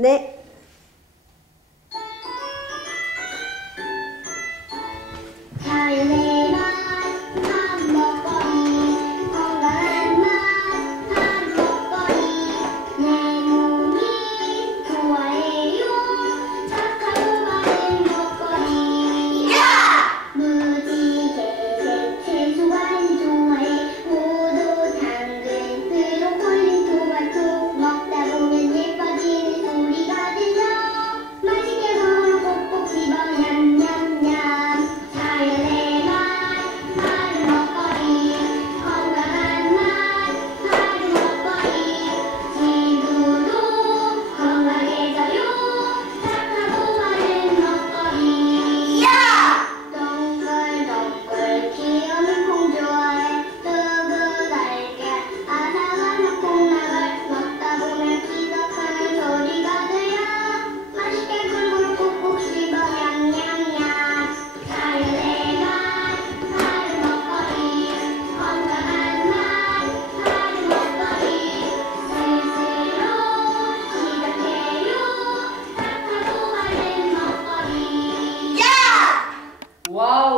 没 Wow.